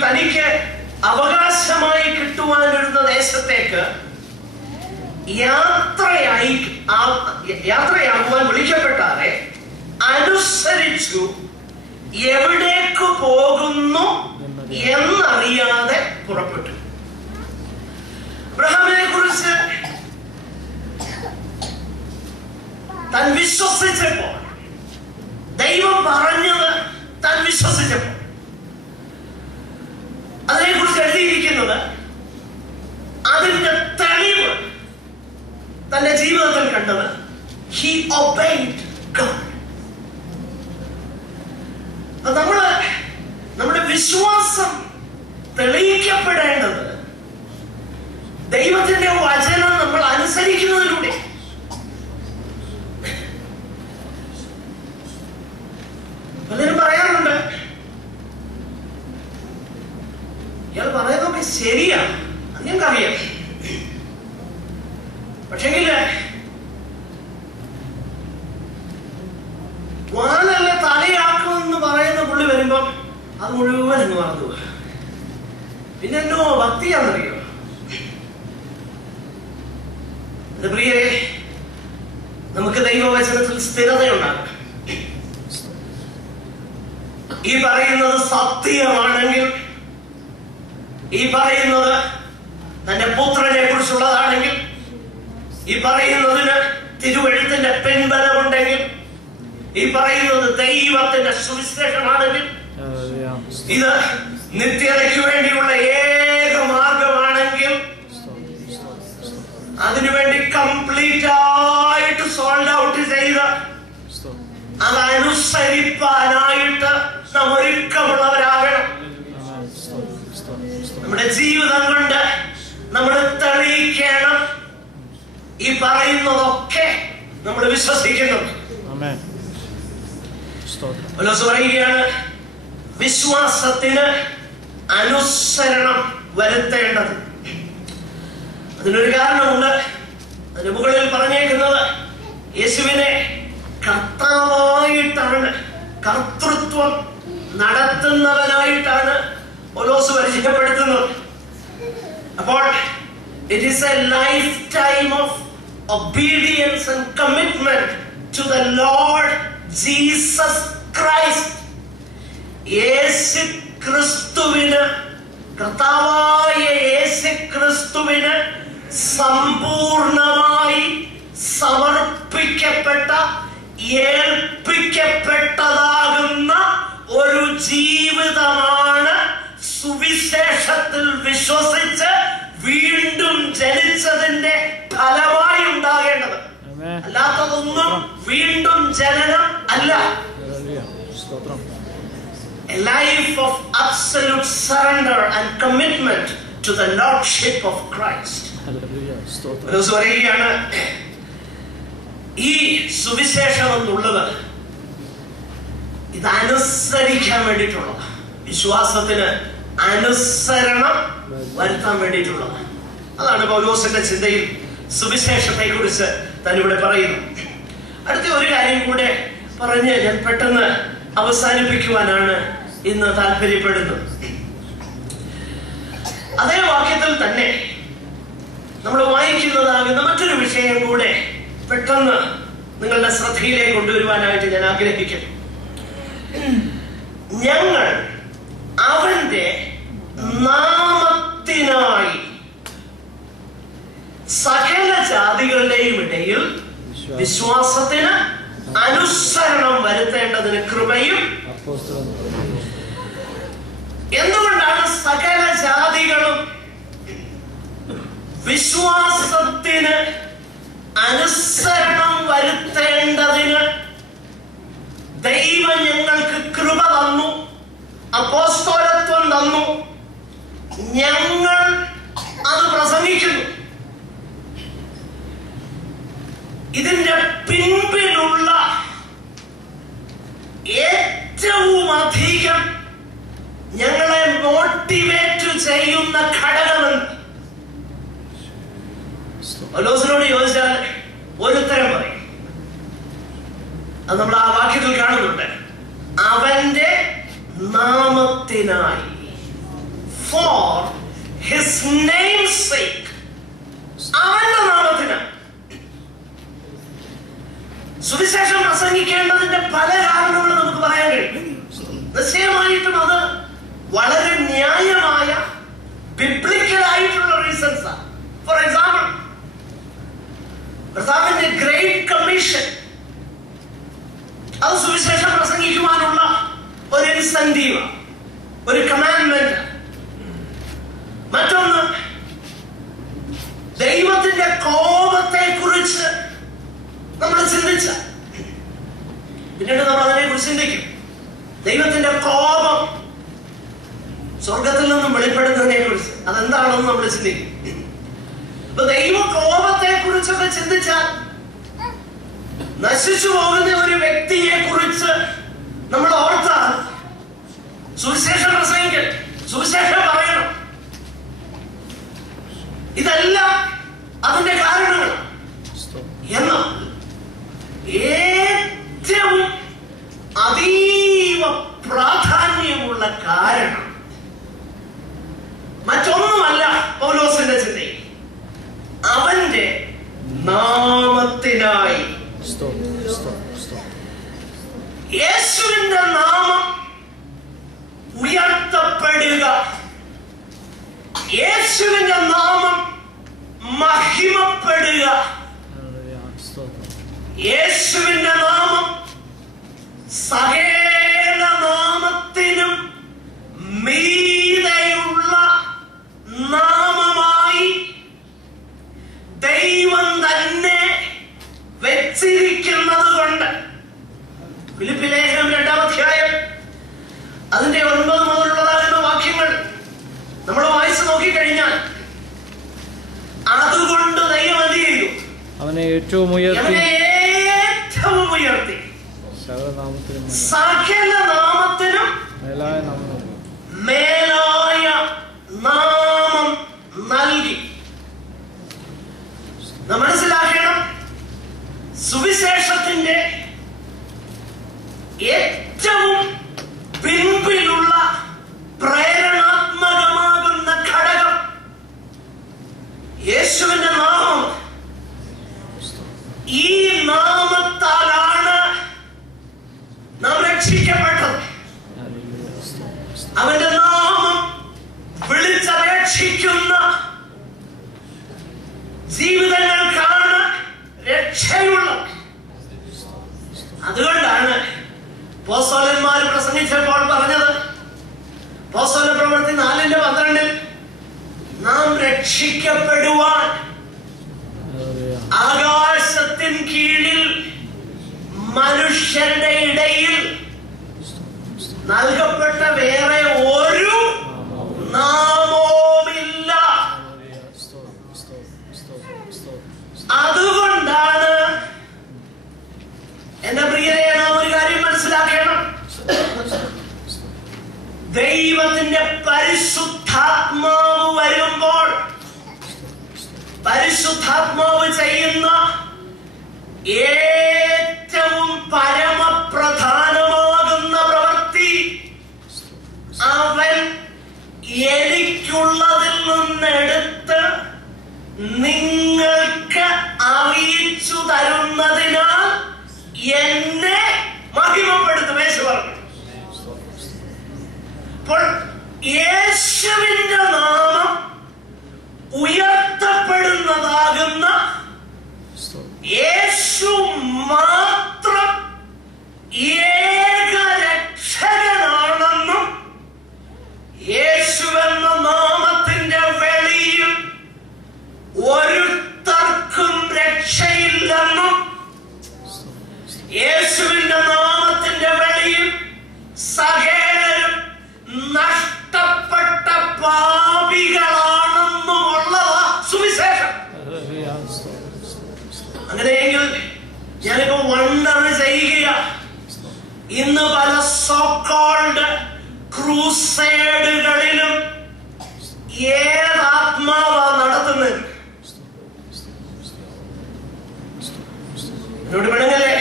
തനിക്ക് അവകാശമായി കിട്ടുവാനിരുന്ന ദേശത്തേക്ക് യാത്രയാകുവാൻ വിളിക്കപ്പെട്ടാറെ അനുസരിച്ചു എവിടേക്ക് പോകുന്നു എന്നറിയാതെ പുറപ്പെട്ടു. അബ്രഹാമിനെ കുറിച്ച് താൻ വിശ്വസിച്ചപ്പോൾ, ദൈവം പറഞ്ഞത് താൻ വിശ്വസിച്ചപ്പോൾ, അതിനെക്കുറിച്ച് എഴുതിയിരിക്കുന്നത് അതിന്റെ തെളിവ് തന്റെ ജീവിതത്തിൽ കണ്ടത് he obeyed God. നമ്മുടെ വിശ്വാസം തെളിയിക്കപ്പെടേണ്ടത് ദൈവത്തിന്റെ വചനം നമ്മൾ അനുസരിക്കുന്നതിലൂടെ. പലരും പറയാറുണ്ട്, ഇയാൾ പറയുന്നതൊക്കെ ശരിയാണ്, അത് ഞങ്ങൾക്കറിയാം, പക്ഷെങ്കില് വാനല്ല തലയാക്കുമെന്ന് പറയുന്ന പുള്ളി വരുമ്പം അത് മുഴുവൻ എന്ന് മറന്നു. പിന്നെ എന്നോ ഭക്തിയാണെന്നറിയോ? പ്രിയരെ, നമുക്ക് ദൈവവചനത്തിൽ സ്ഥിരതയുണ്ടാകും. ഈ പറയുന്നത് സത്യമാണെങ്കിൽ, ഈ പറയുന്നത് തന്റെ പുത്രനെ കുറിച്ചുള്ളതാണെങ്കിൽ, ഈ പറയുന്നതിന് തിരുവെഴുത്തിന്റെ പിൻബലമുണ്ടെങ്കിൽ, ഈ പറയുന്നത് ദൈവത്തിന്റെ സുവിശേഷമാണെങ്കിൽ, ഇത് നിത്യതയ്ക്ക് വേണ്ടിയുള്ള ഏക മാർഗമാണെങ്കിൽ, അതിനുവേണ്ടി കംപ്ലീറ്റ് ആയിട്ട് സോൾഡ് ഔട്ട് ചെയ്ത് അതനുസരിപ്പാനായിട്ട് നാം ഒരുക്കമുള്ളവരാകണം. നമ്മുടെ ജീവിതം കൊണ്ട് നമ്മൾ തെളിയിക്കണം ഈ പറയുന്നതൊക്കെ നമ്മൾ വിശ്വസിക്കുന്നു. പറയുകയാണ്, വിശ്വാസത്തിന് അനുസരണം വരുത്തേണ്ടത്. അതിനൊരു കാരണമുണ്ട്. അതിന് മുകളിൽ പറഞ്ഞേക്കുന്നത് യേശുവിനെ കർത്താവായിട്ടാണ്, കർത്തൃത്വം നടത്തുന്നവനായിട്ടാണ് പൗലോസ് പരിചയപ്പെടുത്തുന്നത്. അപ്പോൾ it is a lifetime of obedience and commitment to the Lord Jesus Christ. യേശു ക്രിസ്തുവിന്, കർത്താവായ യേശു ക്രിസ്തുവിന് സമ്പൂർണമായി സമർപ്പിക്കപ്പെട്ട, ഏൽപ്പിക്കപ്പെട്ടതാകുന്ന ഒരു ജീവിതമാണ് സുവിശേഷത്തിൽ വിശ്വസിച്ച് വീണ്ടും ജനിച്ചതിന്റെ ഫലമായി ഉണ്ടാകേണ്ടത്. അല്ലാത്തതൊന്നും വീണ്ടും ജനനം അല്ല. A life of absolute surrender and commitment to the Lordship of Christ. പറയുകയാണ്, ഈ സുവിശേഷം എന്നുള്ളത് ഇത് അനുസരിക്കാൻ വേണ്ടിയിട്ടുള്ളത്, വിശ്വാസത്തിന് അനുസരണം വരുത്താൻ വേണ്ടിയിട്ടുള്ളത്. അതാണ് പൗലോസിന്റെ ചിന്തയിൽ സുവിശേഷത്തെ കുറിച്ച് താൻ ഇവിടെ പറയുന്നു. അടുത്ത ഒരു കാര്യം കൂടെ പറഞ്ഞ് ഞാൻ പെട്ടെന്ന് അവസാനിപ്പിക്കുവാനാണ് ഇന്ന് താല്പര്യപ്പെടുന്നത്. അതേ വാക്യത്തിൽ തന്നെ നമ്മൾ വായിക്കുന്നതാകുന്ന മറ്റൊരു വിഷയം കൂടെ പെട്ടെന്ന് നിങ്ങളുടെ ശ്രദ്ധയിലേക്ക് കൊണ്ടുവരുവാനായിട്ട് ഞാൻ ആഗ്രഹിക്കുന്നു. ഞങ്ങൾ അവന്റെ നാമത്തിനായി സകല ജാതികളുടെയും ഇടയിൽ വിശ്വാസത്തിന് അനുസരണം വരുത്തേണ്ടതിന് കൃപയും. എന്തുകൊണ്ടാണ് സകല ജാതികളും വിശ്വാസത്തിന് അനുസരണം വരുത്തേണ്ടതിന് ദൈവം ഞങ്ങൾക്ക് കൃപ തന്നു, അപ്പോസ്തലത്വം തന്നു, ഞങ്ങൾ അത് പ്രസംഗിക്കുന്നു. ഇതിന്റെ പിൻപിലുള്ള ഏറ്റവും അധികം ഞങ്ങളെ മോട്ടിവേറ്റ് ചെയ്യുന്ന ഘടകമെന്ന് പൗലോസിനോട് ചോദിച്ചാൽ ഒരുത്തരം പറയും. അത് നമ്മൾ ആ വാക്യത്തിൽ കാണുന്നുണ്ട്. അവന്റെ നാമത്തിനായി. name's sake, അവന്റെ നാമത്തിന് സുവിശേഷം പ്രസംഗിക്കേണ്ടതിന്റെ പല കാരണങ്ങളും നമുക്ക് പറയാൻ കഴിയും. നിശ്ചയമായിട്ടും അത് വളരെ ന്യായമായ ബിബ്ലിക്കലായിട്ടുള്ള റീസൺസ് ആണ്. ഫോർ എക്സാമ്പിൾ, കർത്താവിന്റെ ഗ്രേറ്റ് കമ്മീഷൻ അത് സുവിശേഷം പ്രസംഗിക്കുവാനുള്ള ഒരു ഇൻസെന്റീവ്, ഒരു കമാൻഡ്മെന്റ്. മറ്റൊന്ന്, ദൈവത്തിന്റെ കോപത്തെ കുറിച്ച് നമ്മൾ ചിന്തിച്ച പിന്നീട് നമ്മൾ അതിനെ കുറിച്ച് ചിന്തിക്കും. ദൈവത്തിന്റെ കോപം സ്വർഗത്തിൽ നിന്നും വെളിപ്പെടുന്നതിനെ കുറിച്ച് അതെന്താണെന്ന് നമ്മൾ ചിന്തിക്കും. അപ്പൊ ദൈവ കോപത്തെ കുറിച്ചൊക്കെ ചിന്തിച്ചാൽ നശിച്ചു പോകുന്ന ഒരു വ്യക്തിയെ കുറിച്ച് നമ്മൾ ഓർത്താൽ സുവിശേഷം പ്രസംഗിക്കൽ, സുവിശേഷം പറയണം. ഇതെല്ലാം അതിന്റെ കാരണങ്ങൾ. എന്നാൽ ഏറ്റവും അതീവ പ്രാധാന്യമുള്ള കാരണം മറ്റൊന്നുമല്ല പൗലോസിന്റെ ചിന്തയിൽ, അവന്റെ നാമത്തിനായി. യേശുവിന്റെ നാമം ഉയർത്തപ്പെടുക, യേശുവിന്റെ നാമം മഹിമപ്പെടുക, യേശുവിന്റെ നാമം സകല നാമത്തിനും മീതെയുള്ള നാമമായി ദൈവം തന്നെ വെച്ചിരിക്കുന്നത് കൊണ്ട്. ഫിലിപ്പി ലേഖനം 2-ാം അധ്യായം അതിന്റെ 9 മുതലുള്ളതാകുന്ന വാക്യങ്ങൾ നമ്മൾ വായിച്ചു നോക്കിക്കഴിഞ്ഞാൽ, അതുകൊണ്ട് ദൈവം എന്ത് ചെയ്തു? അവനെ ഏറ്റവും ഉയർത്തി സകല നാമത്തിനും മേലായ നാമം നൽകി. മനസ്സിലാക്കണം, സുവിശേഷത്തിന്റെ ഏറ്റവും പിൻപിലുള്ള പ്രേരണാത്മകമാകുന്ന ഘടകം യേശുവിന്റെ നാമം. ഈ നാമത്താലാണ് നാം രക്ഷിക്കപ്പെട്ടത്. അവന്റെ നാമം വിളിച്ചപേക്ഷിക്കുന്ന ജീവിതങ്ങൾക്കാണ് രക്ഷയുള്ളത്. അതുകൊണ്ടാണ് അപ്പോസ്തലന്മാർ പ്രസംഗിച്ചപ്പോൾ പറഞ്ഞത്, അപ്പോസ്തല പ്രവൃത്തി 4:12, നാം രക്ഷിക്കപ്പെടുവാൻ ആകാശത്തിൻ കീഴിൽ മനുഷ്യരുടെ ഇടയിൽ നൽകപ്പെട്ട വേറെ ഒരു നാമവുമില്ല. അതുകൊണ്ടാണ് എന്റെ പ്രിയരെ, നാം ഒരു കാര്യം മനസ്സിലാക്കണം. ദൈവത്തിന്റെ പരിശുദ്ധാത്മാവ് വരുമ്പോൾ പരിശുദ്ധാത്മാവ് ചെയ്യുന്ന ഏറ്റവും പരമപ്രധാനമാകുന്ന പ്രവൃത്തി, അവൻ എനിക്കുള്ളതിൽ നിന്നെടുത്ത് നിങ്ങൾക്ക് അറിയിച്ചു തരുന്നതിനാൽ എന്നെ മഹിമപ്പെടുത്തും. യേശു പറഞ്ഞു. അപ്പോൾ യേശുവിന്റെ നാമം ഉയർത്തപ്പെടുന്നതാകുന്ന, യേശു മാത്രം ഏക രക്ഷകനാണെന്നും യേശുവെന്ന നാമത്തിന്റെ വെളിയിൽ ഒരുത്തർക്കും രക്ഷയില്ലെന്നും, യേശുവിന്റെ നാമത്തിന്റെ വെളിയിൽ സകലരും നഷ്ടപ്പെട്ട പാപികളാണെന്നുമുള്ളതാ സുവിശേഷം. അങ്ങനെയെങ്കിൽ ഞാനിപ്പോ വണ്ടർ ചെയ്യുക, ഇന്ന് പല സോക്കോൾഡ് ക്രൂസേഡുകളിലും ഏതാത്മാവാ നടത്തുന്നത്? എന്നോട് വേണമെങ്കിലേ